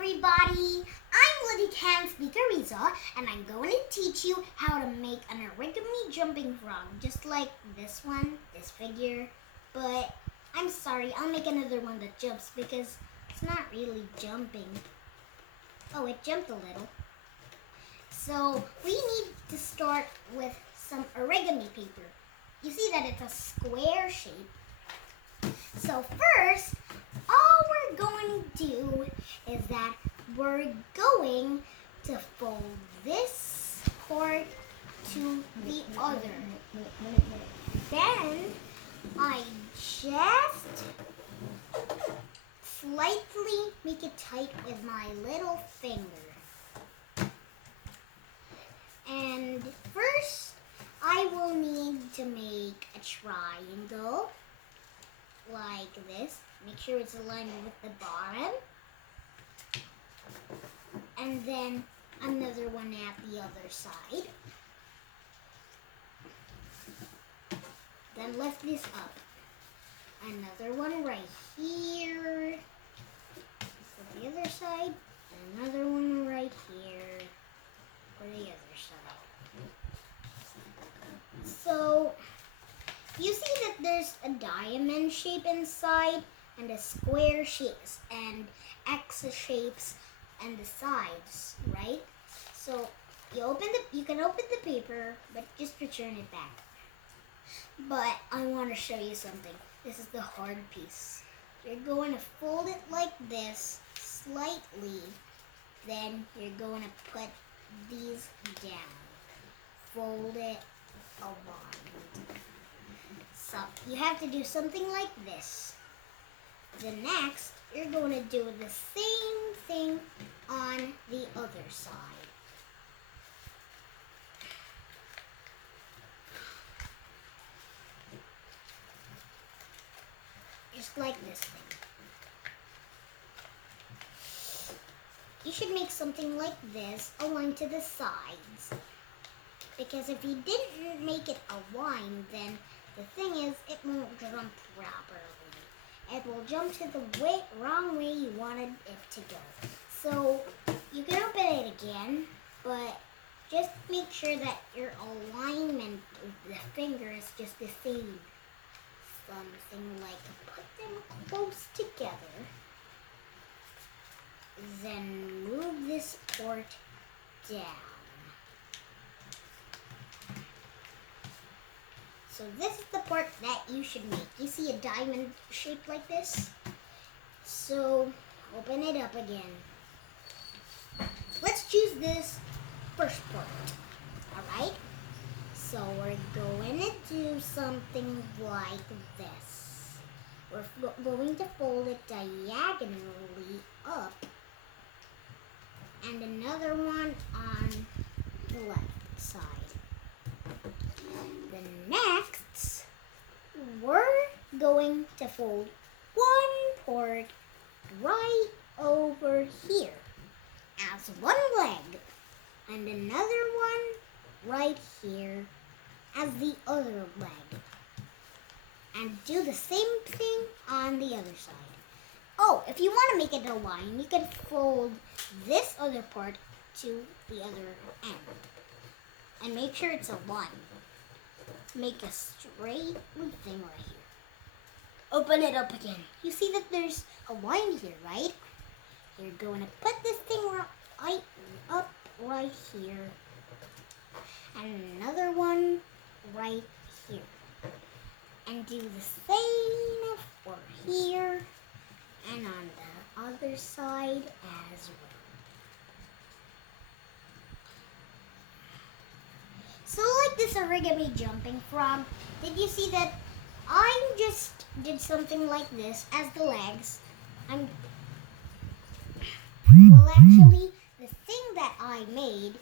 everybody! I'm Ludwig and I'm going to teach you how to make an origami jumping frog, just like this one, this figure. But I'm sorry, I'll make another one that jumps because it's not really jumping. Oh, it jumped a little. So we need to start with some origami paper. You see that it's a square shape. So first, all we're going to do is that we're going to fold this part to the other. Then I just slightly make it tight with my little finger. And first, I will need to make a triangle like this. Make sure it's aligned with the bottom. And then another one at the other side. Then lift this up. Another one right here. For the other side. And another one right here for the other side. So, you see that there's a diamond shape inside and a square shapes and X shapes and the sides, right? So you can open the paper, but just return it back. But I want to show you something. This is the hard piece. You're going to fold it like this slightly. Then you're going to put these down. Fold it around. So you have to do something like this. The next, you're going to do the same thing on the other side. Just like this thing. You should make something like this aligned to the sides. Because if you didn't make it a line, then the thing is, it won't jump properly. It will jump to the wrong way you wanted it to go. So you can open it again, but just make sure that your alignment with the finger is just the same. Something like put them close together. Then move this part down. So this is the part that you should make. You see a diamond shape like this? So open it up again. Let's choose this first part. Alright? So we're going to do something like this. We're going to fold it diagonally up. And another one on the left side. Next, we're going to fold one part right over here as one leg and another one right here as the other leg. And do the same thing on the other side. Oh, if you want to make it a line, you can fold this other part to the other end. And make sure it's a line. Make a straight thing right here. Open it up again. You see that there's a line here, right? You're going to put this thing right up right here. And another one right here. And do the same for here and on the other side as well. So like this origami jumping frog, did you see that I just did something like this as the legs? Well, actually, the thing that I made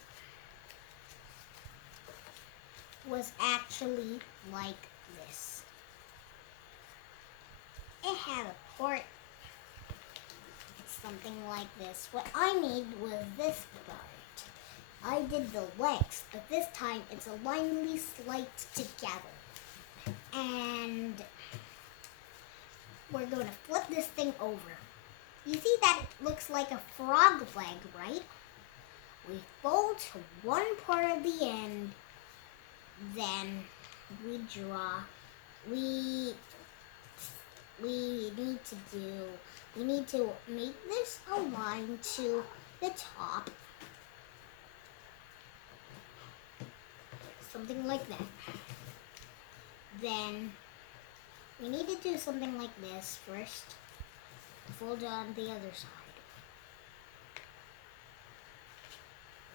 was actually like this. It had a part, something like this. What I made was this part. I did the legs, but this time it's alignedly sliced together. And we're going to flip this thing over. You see that it looks like a frog leg, right? We fold to one part of the end, then we draw. We need to make this a line to the top, something like that. Then we need to do something like this first. Fold on the other side.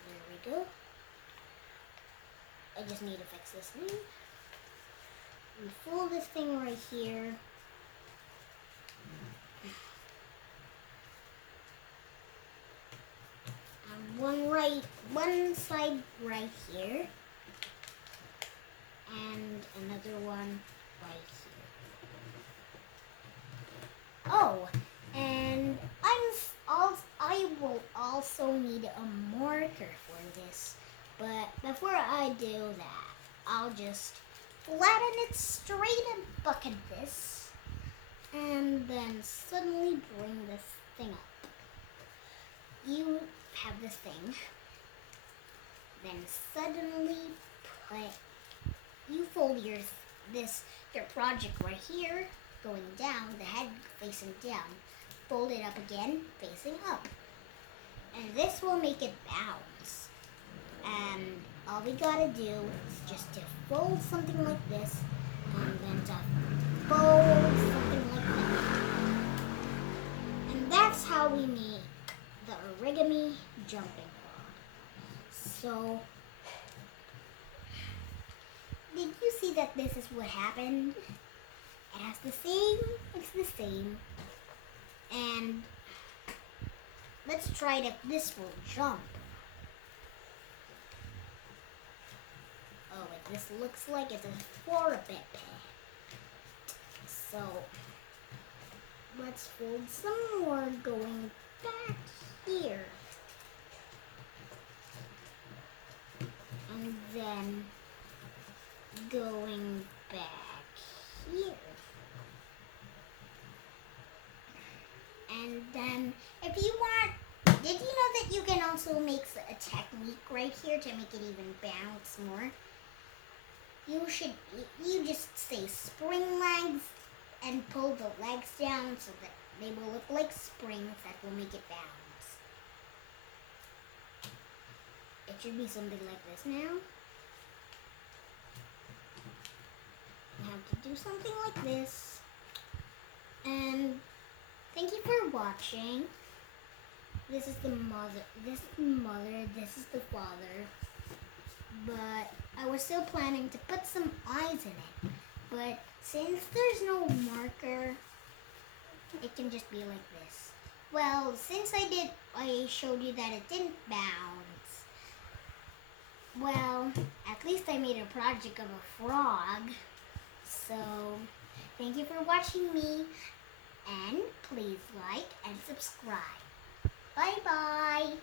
There we go. I just need to fix this thing. We fold this thing right here. And one side right here. And another one right here. Oh, and I will also need a marker for this. But before I do that, I'll just flatten it straight and bucket this. And then suddenly bring this thing up. You have this thing. Then suddenly you fold your project right here, going down, the head facing down. Fold it up again, facing up. And this will make it bounce. And all we gotta do is just to fold something like this, and then to fold something like that. And that's how we make the Origami Jumping Frog. So, did you see that this is what happened? It has it's the same. And let's try that this will jump. Oh, and this looks like it's a 4-bit pad. So, let's fold some more going back here. And then going back here. And then, if you want, did you know that you can also make a technique right here to make it even bounce more? You just say spring legs and pull the legs down so that they will look like springs that will make it bounce. It should be something like this now. You have to do something like this. And thank you for watching. This is the mother, this is the father. But I was still planning to put some eyes in it. But since there's no marker, it can just be like this. Well, since I showed you that it didn't bounce. Well, at least I made a project of a frog. So, thank you for watching me. And please like and subscribe. Bye-bye.